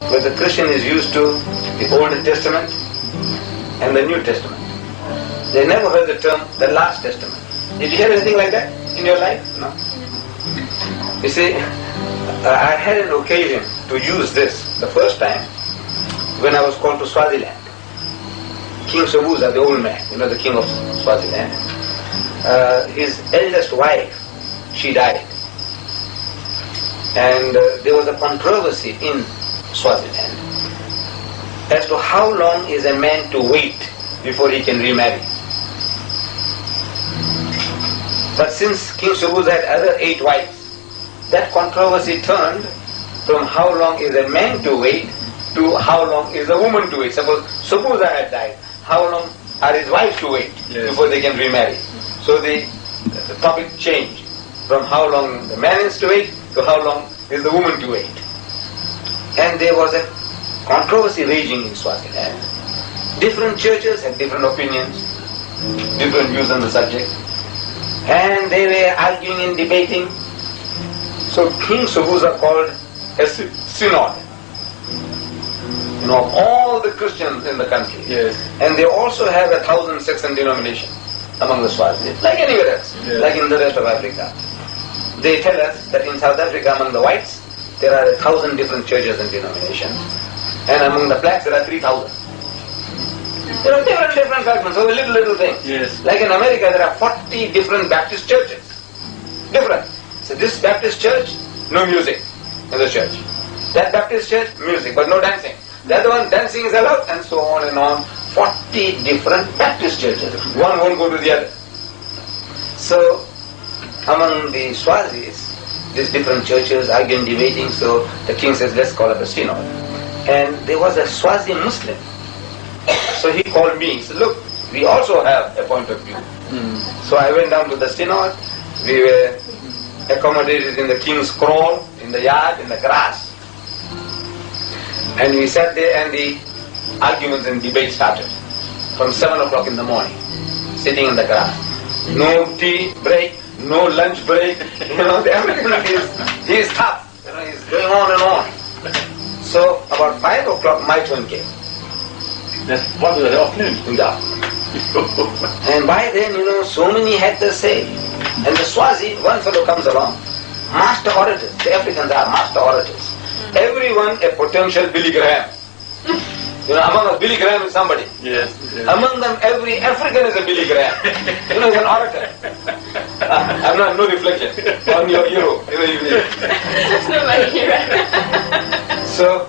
But the Christian is used to the Old Testament and the New Testament. They never heard the term the Last Testament. Did you hear anything like that in your life? No. You see, I had an occasion to use this the first time when I was called to Swaziland. King Sobuza, the old man, the king of Swaziland, his eldest wife, she died. And there was a controversy in Swaziland as to how long is a man to wait before he can remarry. But since King Sobuza had other 8 wives, that controversy turned from how long is a man to wait to how long is a woman to wait. Suppose Sobuza had died, how long are his wives to wait before they can remarry? So the topic changed from how long the man is to wait to how long is the woman to wait. And there was a controversy raging in Swaziland. Different churches had different opinions, different views on the subject. And they were arguing and debating. So King Sobuza called a synod. All the Christians in the country. Yes. And they also have 1,000 sects and denominations among the Swazis, like anywhere else, like in the rest of Africa. They tell us that in South Africa, among the whites, there are 1,000 different churches and denominations. And among the blacks, there are 3,000. There are different fragments, so little things. Yes. Like in America, there are 40 different Baptist churches. Different. So this Baptist church, no music in the church. That Baptist church, music, but no dancing. The other one, dancing is allowed, and so on and on. 40 different Baptist churches. One won't go to the other. So, among the Swazis, these different churches arguing, debating, so the king says, let's call up a synod. And there was a Swazi Muslim. So he called me, he said, look, we also have a point of view. So I went down to the synod. We were accommodated in the king's kraal, in the yard, in the grass. And we sat there and the arguments and debate started from 7 o'clock in the morning, sitting in the grass. No tea break, no lunch break. The American is tough. He's going on and on. So about 5 o'clock my turn came. That's what was the afternoon? In the afternoon. And by then, so many had their say. And the Swazi, one fellow comes along, master orators. The Africans are master orators. Everyone a potential Billy Graham. Among us, Billy Graham is somebody. Yes. Among them, every African is a Billy Graham. He's an orator. I'm not, no reflection on your hero. That's not my hero. So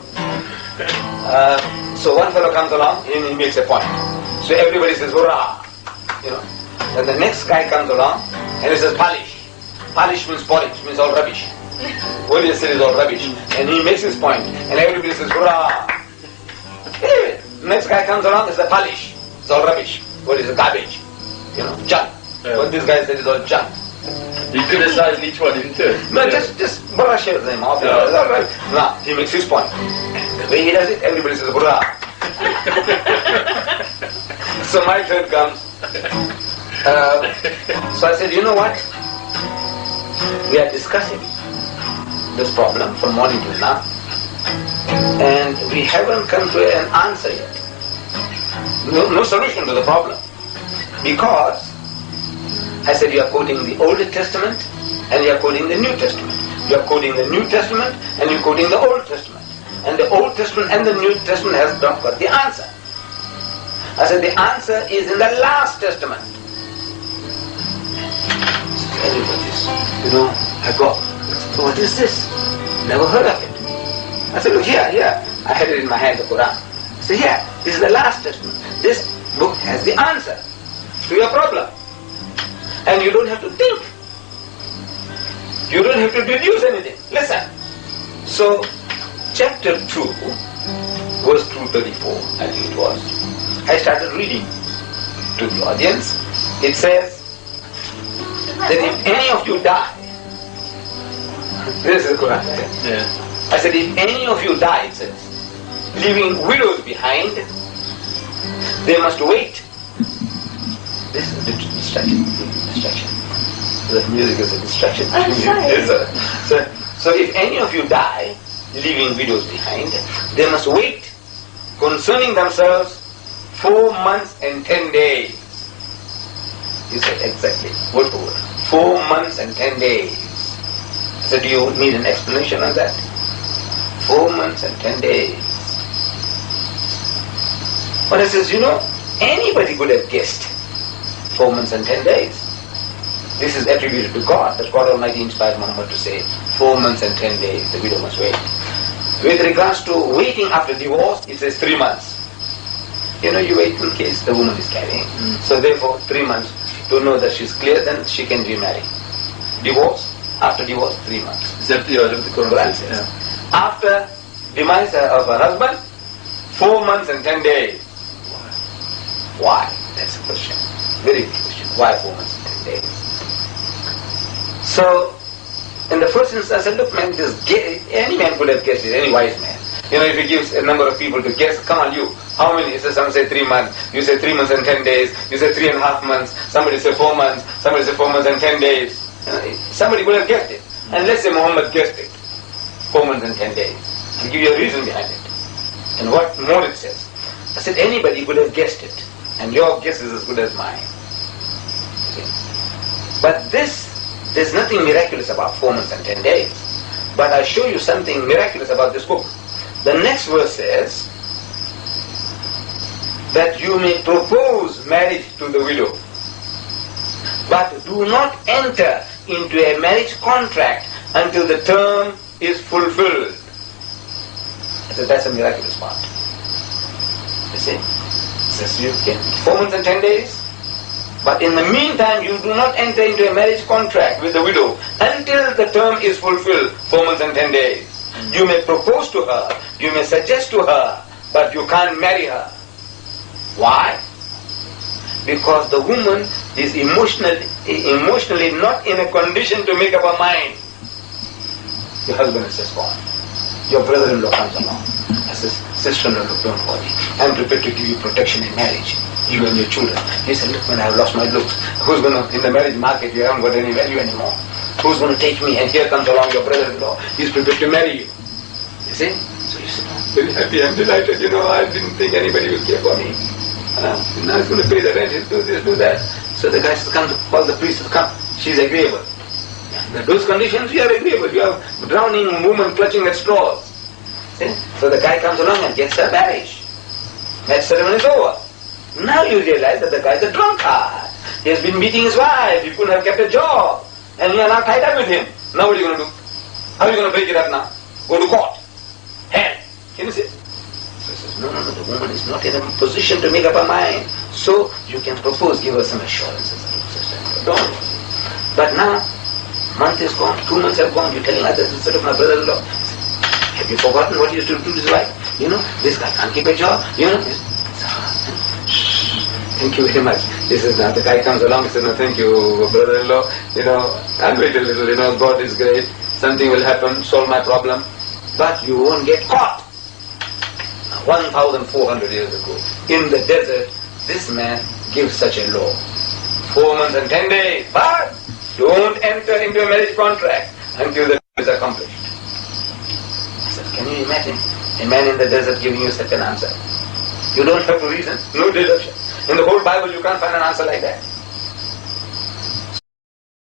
one fellow comes along and he makes a point. So everybody says, hurrah! Then the next guy comes along and he says, polish. Polish means polish, means all rubbish. What he said is all rubbish. And he makes his point, and everybody says, hurrah! Anyway, next guy comes along and says, polish. It's all rubbish. What is it? Garbage. Junk. What this guy said is all junk. He criticized each one in turn. No, just brushes them off. It's all right. Now, he makes his point. And the way he does it, everybody says, hurrah! So my turn comes. So I said, you know what? We are discussing this problem from morning till now, and we haven't come to an answer yet. No solution to the problem. Because, I said, you are quoting the Old Testament and you are quoting the New Testament. You are quoting the New Testament and you are quoting the Old Testament. And the Old Testament and the New Testament has not got the answer. I said, the answer is in the Last Testament. Everybody's, I go, so what is this? Never heard of it. I said, look here. I had it in my hand, the Quran. I said, here, this is the Last Testament. This book has the answer to your problem. And you don't have to think. You don't have to deduce anything. Listen. So, chapter 2, verse 234, I think it was. I started reading to the audience. It says that if any of you die, this is the Quran. Yeah. I said, if any of you die, it says, leaving widows behind, they must wait. This is the distraction. The music is a distraction. I'm sorry. So if any of you die, leaving widows behind, they must wait concerning themselves 4 months and 10 days. He said exactly, word for word. 4 months and 10 days. So do you need an explanation on that? 4 months and 10 days. But he says, anybody could have guessed 4 months and 10 days. This is attributed to God, that God Almighty inspired Muhammad to say 4 months and 10 days, the widow must wait. With regards to waiting after divorce, it says 3 months. You wait in case the woman is carrying. So therefore, 3 months to know that she's clear, then she can remarry. Divorce, after divorce, 3 months. Is that the Quran says? Yeah. After demise of her husband, 4 months and 10 days. Why? That's the question. Very good question. Why 4 months and 10 days? So, in the first instance, I said, look man, any man could have guessed it, any wise man. If he gives a number of people to guess, come on you, how many? Some say 3 months, you say 3 months and 10 days, you say 3.5 months, somebody say 4 months, somebody say 4 months and 10 days. Somebody could have guessed it. And let's say Muhammad guessed it, 4 months and 10 days. I'll give you a reason behind it. And what more it says. I said anybody could have guessed it, and your guess is as good as mine. Okay. But there's nothing miraculous about 4 months and 10 days. But I'll show you something miraculous about this book. The next verse says that you may propose marriage to the widow, but do not enter into a marriage contract until the term is fulfilled. So that's a miraculous part. You see? It says you can 4 months and 10 days, but in the meantime you do not enter into a marriage contract with the widow until the term is fulfilled, 4 months and 10 days. You may propose to her, you may suggest to her, but you can't marry her. Why? Because the woman is emotionally not in a condition to make up her mind. Your husband is just gone. Your brother-in-law comes along. I says, sister-in-law, look, don't worry. I'm prepared to give you protection in marriage, you and your children. He said, look, man, I've lost my looks. Who's going to, in the marriage market, you haven't got any value anymore. Who's going to take me? And here comes along your brother-in-law. He's prepared to marry you. You see? So you said, oh, very happy, I'm delighted, I didn't think anybody would care for me. Now he's going to pay the rent, he'll do this, do that. So the guy says, come to call the priest to come. She's agreeable. Under those conditions, you are agreeable. You are drowning woman clutching at straws. See? So the guy comes along and gets her marriage. Marriage ceremony is over. Now you realize that the guy is a drunkard. He has been beating his wife. He couldn't have kept a job. And you are now tied up with him. Now what are you going to do? How are you going to break it up now? Go to court. Hell. Can you see? So he says, no, the woman is not in a position to make up her mind. So you can propose, give her some assurances. Don't. But now, month is gone, 2 months have gone, you're telling her this instead of my brother-in-law. Have you forgotten what he used to do to his wife? This guy can't keep a job. Thank you very much. This is now, the guy comes along and says, no, thank you, brother-in-law. I'll wait a little, God is great. Something will happen, solve my problem. But you won't get caught. 1,400 years ago, in the desert, this man gives such a law. 4 months and 10 days, but don't enter into a marriage contract until the is accomplished. I said, can you imagine a man in the desert giving you such an answer? You don't have to reason, no deduction. In the whole Bible you can't find an answer like that.